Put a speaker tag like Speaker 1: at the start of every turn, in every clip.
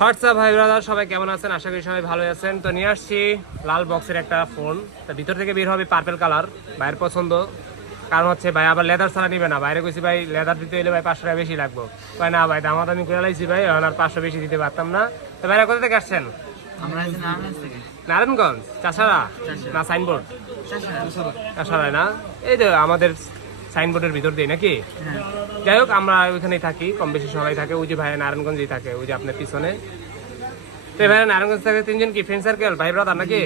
Speaker 1: WhatsApp ভাই brother সবাই কেমন আছেন? আশা করি সবাই ভালো আছেন। তো নিয়ে আসছি লাল বক্সের একটা ফোন তো ভিতর থেকে বের হবে পার্পেল কালার ভাইয়ের পছন্দ। কারণ হচ্ছে ভাই আবার লেদার ছাড়া নিবে না। বাইরে কইছি ভাই লেদার দিতে হলে ভাই পাঁচশো টাকা বেশি লাগবো। ভাই না ভাই দামাদামি করে লাইছি ভাই আর পাঁচশো বেশি দিতে পারতাম না। তো ভাইরা কোথা থেকে আসছেন?
Speaker 2: নারায়ণগঞ্জ
Speaker 1: চাষারা। না সাইনবোর্ড
Speaker 2: চাষারা।
Speaker 1: চাষারায় না? এই তো আমাদের সাইনবোর্ডের ভিতর দিয়ে নাকি?
Speaker 2: হ্যাঁ।
Speaker 1: যাই হোক আমরা ওইখানেই থাকি কম বেশি সবাই থাকে ওই যে ভাই নারায়ণগঞ্জেই থাকে ওই যে আপনার পিছনে। তো ভাই নারায়ণগঞ্জ থাকে তিনজন কি ফ্রেন্ড সার্কেল ভাই ব্রাদার নাকি?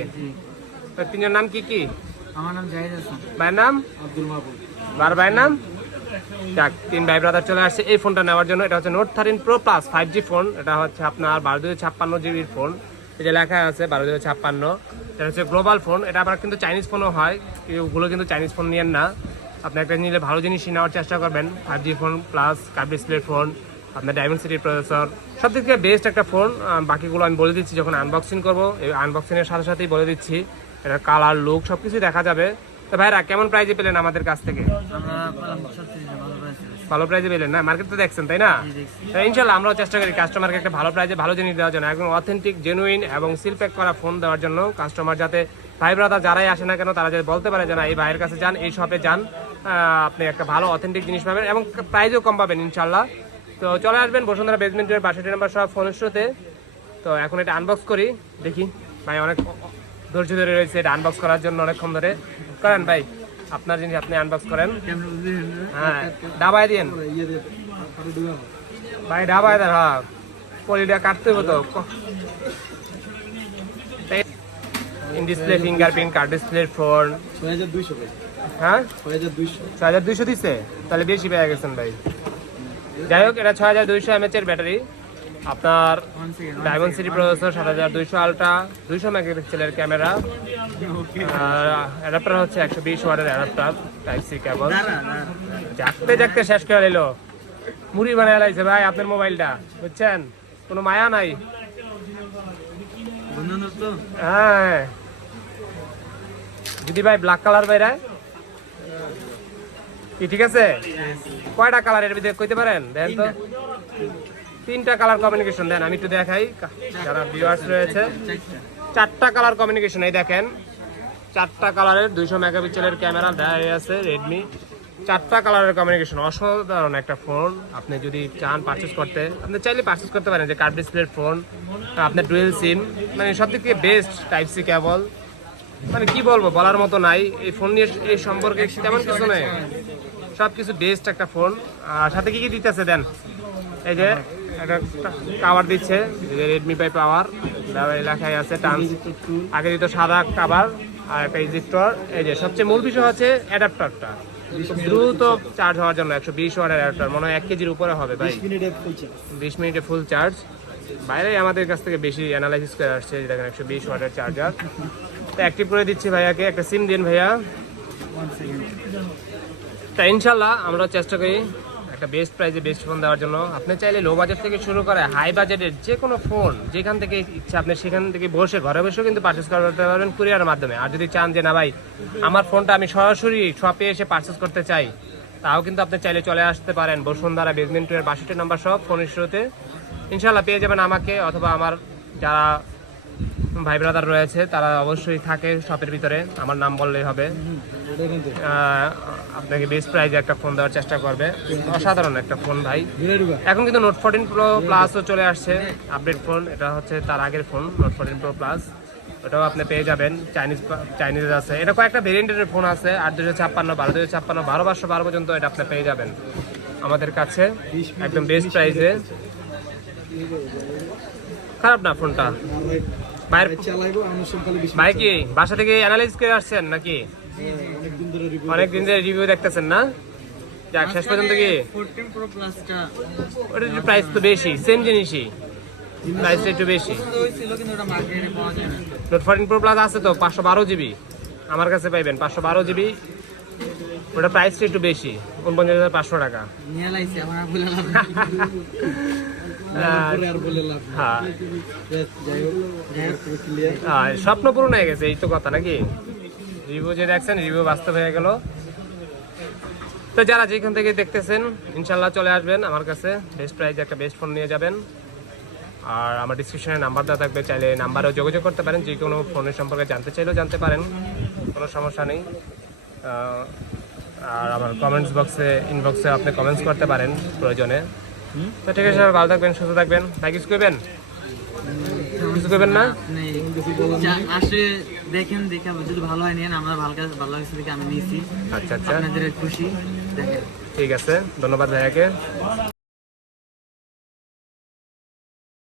Speaker 1: তো তিনজন নাম কি কি?
Speaker 2: আমার নাম জাহিদ হাসান।
Speaker 1: ভাইয়ের নাম?
Speaker 2: আব্দুল মাহবুব
Speaker 1: বার ভাইয়ের নাম? যাক তিন ভাই ব্রাদার চলে আসছে। এই ফোনটা নেওয়ার জন্য এটা হচ্ছে note thirteen pro plus five G phone এটা হচ্ছে আপনার বারো দুই ছাপ্পান্ন জিবির ফোন এই যে লেখা আছে বারো দুই ছাপ্পান্ন এটা হচ্ছে গ্লোবাল ফোন এটা আবার কিন্তু চাইনিজ ফোনও হয়। ওগুলো কিন্তু চাইনিজ ফোন নিয়েন না। আপনি একটা নিলে ভালো জিনিসই নেওয়ার চেষ্টা করবেন। Five G phone plus curve display phone আপনার ডায়মন্ড সিটি প্রসেসর সব দিক থেকে বেস্ট একটা ফোন বাকিগুলো আমি বলে দিচ্ছি যখন আনবক্সিং করব এই আনবক্সিংয়ের সাথে সাথেই বলে দিচ্ছি এটার কালার লুক সব কিছুই দেখা যাবে। তো ভাইরা কেমন প্রাইজে পেলেন আমাদের কাছ থেকে?
Speaker 2: ভালো
Speaker 1: প্রাইজে পেলেন না? মার্কেট তো দেখছেন তাই না। তো ইনশাল্লাহ আমরাও চেষ্টা করি কাস্টমারকে একটা ভালো প্রাইজে ভালো জিনিস দেওয়ার জন্য একদম অথেন্টিক জেনুইন এবং সিল প্যাক করা ফোন দেওয়ার জন্য কাস্টমার যাতে ভাই ব্রাদার যারাই আসে না কেন তারা যাতে বলতে পারে যে না এই ভাইয়ের কাছে যান এই শপে যান। আপনি একটা ভালো অথেন্টিক জিনিস পাবেন এবং প্রাইজও কম পাবেন ইনশাল্লাহ তো চলে আসবেন বসুন্ধরা বেসমেন্টের বাষট্টি নাম্বার সব ফোনের তো। এখন এটা আনবক্স করি, দেখি। ভাই, অনেক ধৈর্য ধরে রয়েছে এটা আনবক্স করার জন্য অনেকক্ষণ ধরে। করেন ভাই, আপনার জিনিস আপনি আনবক্স করেন? হ্যাঁ ডাবাই দিন ভাই ডাবাই দেন হ্যাঁ। পলিটা কাটতে হতো in display fingerprint card display phone হ্যাঁ?
Speaker 3: ছয় হাজার দুইশো।
Speaker 1: দিচ্ছে তাহলে বেশি পেয়ে গেছেন ভাই। যাই হোক এটা ছয় হাজার দুইশো ব্যাটারি। আপনার
Speaker 2: One
Speaker 1: ডায়মন্ড সিটি প্রসেসর সাত হাজার দুইশো আলট্রা দুইশো মেগাপিক্সেলের ক্যামেরা। অ্যাডাপ্টার হচ্ছে একশো বিশ ওয়াটের অ্যাডাপ্টার টাইপ সি কেবল। জাগতে জাগতে শেষ করে নিল মুড়ি বানায় লাইছে ভাই আপনার মোবাইলটা বুঝছেন? কোনো মায়া নাই। হ্যাঁ। যদি ভাই ব্ল্যাক কালার বাইরায় কি ঠিক আছে? কয়টা কালারের ভিতরে কইতে পারেন? দেন তো। তিনটা কালার কমিউনিকেশন দেন, আমি একটু দেখাই। যারা ভিউয়ার্স রয়েছে।
Speaker 2: চারটা।
Speaker 1: কালার কমিউনিকেশন এই দেখেন। চারটা কালারের দুইশো মেগাপিক্সেলের ক্যামেরা দেয় আছে রেডমি চারটা কালারের কমিউনিকেশন অসাধারণ একটা ফোন আপনি যদি চান পারচেস করতে, আপনি চাইলে পারচেস করতে পারেন যে কার্ড ডিসপ্লের ফোন আপনার ডুয়েল সিম মানে সব থেকে বেস্ট টাইপ সি কেবল মানে কি বলব, বলার মতো নাই। এই ফোন নিয়ে এই সম্পর্কে তেমন কিছু নেই। সব কিছু বেস্ট একটা ফোন আর সাথে কি কি দিতেছে, দেন? এই যে, একটা কাভার দিচ্ছে রেডমি পাই পাওয়ার লেখাই আছে টার্মস আগে দিত সাদা কাভার আর একটা ইজিক্টর এই যে, সবচেয়ে মূল বিষয় হচ্ছে অ্যাডাপ্টারটা দ্রুত চার্জ হওয়ার জন্য, একশো বিশ ওয়াটের অ্যাডাপ্টার মনে হয় এক কেজির উপরে হবে, ভাই। বিশ মিনিটে ফুল চার্জ বাইরে আমাদের কাছ থেকে বেশি অ্যানালাইসিস করে আসছে দেখেন একশো বিশ ওয়াটের চার্জার অ্যাক্টিভ করে দিচ্ছি ভাইয়াকে, একটা সিম দিন ভাইয়া। তা ইনশাল্লাহ আমরা চেষ্টা করি একটা বেস্ট প্রাইসে বেস্ট ফোন দেওয়ার জন্য। আপনি চাইলে লো বাজেট থেকে শুরু করে হাই বাজেটের যে কোনো ফোন যেখান থেকে ইচ্ছা আপনি সেখান থেকে বসে ঘরে বসেও কিন্তু পারচেস করতে পারবেন কুরিয়ারের মাধ্যমে। আর যদি চান যে, না ভাই, আমার ফোনটা আমি সরাসরি শপে এসে পারচেস করতে চাই, তাও কিন্তু আপনি চাইলে চলে আসতে পারেন। বসুন্ধরা বেসমেন্ট টু বাষট্টি নম্বর শপ ফোনের শুরুতে। ইনশাল্লাহ পেয়ে যাবেন আমাকে অথবা আমার যারা ভাই ব্রাদার রয়েছে, তারা অবশ্যই থাকে শপের ভিতরে। আমার নাম বললেই হবে। আপনাকে বেস্ট প্রাইজে একটা ফোন দেওয়ার চেষ্টা করবে। অসাধারণ একটা ফোন ভাই। এখন কিন্তু নোট ফোরটিন প্রো প্লাসও চলে আসছে। আপডেট ফোন এটা হচ্ছে তার আগের phone note fourteen pro plus ওটাও আপনি পেয়ে যাবেন। চাইনিজ চাইনিজ আছে। এটা কয়েকটা ভেরিয়েন্টের ফোন আছে, আট দুশো ছাপ্পান্ন, বারো দুশো ছাপ্পান্ন, বারো পাঁচশো বারো পর্যন্ত এটা আপনি পেয়ে যাবেন আমাদের কাছে। একদম বেস্ট প্রাইসে খারাপ না ফোনটা
Speaker 3: ভাই
Speaker 1: কি বাসা থেকে অ্যানালাইজ করে আসছেন নাকি?
Speaker 3: রিভিউ
Speaker 1: অনেক দিন ধরে রিভিউ দেখতেছেন না? যাক শেষ পর্যন্ত কি?
Speaker 2: 14 Pro Plus
Speaker 1: ওটার প্রাইস তো বেশি সেম জিনিসই। প্রাইসটা একটু বেশি।
Speaker 2: পছন্দ হয়েছিল, কিন্তু ওটা market এ পাওয়া যায় না।
Speaker 1: নোট ফোরটিন প্রো প্লাস আছে তো পাঁচশো বারো জিবি আমার কাছে পাইবেন পাঁচশো বারো জিবি ওটা প্রাইসটা একটু বেশি উনপঞ্চাশ হাজার পাঁচশো টাকা। হ্যাঁ।
Speaker 3: ক্লিয়ার
Speaker 1: হ্যাঁ, স্বপ্ন পূরণ হয়ে গেছে এই তো কথা নাকি? রিভিউ যে দেখছেন রিভিউ বাস্তব হয়ে গেল। তো যারা যেখান থেকে দেখতেছেন ইনশাল্লাহ চলে আসবেন আমার কাছে। বেস্ট প্রাইজ একটা বেস্ট ফোন নিয়ে যাবেন। আর আমার ডিসক্রিপশনে নাম্বার দেওয়া থাকবে চাইলে নাম্বারেও যোগাযোগ করতে পারেন। যে কোনো ফোনের সম্পর্কে জানতে চাইলেও জানতে পারেন। কোনো সমস্যা নেই। আর আমার কমেন্টস বক্সে ইনবক্সে আপনি কমেন্টস করতে পারেন প্রয়োজনে। তো ঠিক আছে ভালো থাকবেন সুস্থ থাকবেন। ভাই কিছু করবেন? কিছু করবেন না?
Speaker 2: আসলে আসে দেখেন দেখে যদি ভালো হয় নেন। আমরা ভালো কাজ ভালো লাগছে দেখে আমি নিয়েছি।
Speaker 1: আচ্ছা আচ্ছা।
Speaker 2: আপনাদের খুশি। দেখেন।
Speaker 1: ঠিক আছে ধন্যবাদ ভাইয়াকে।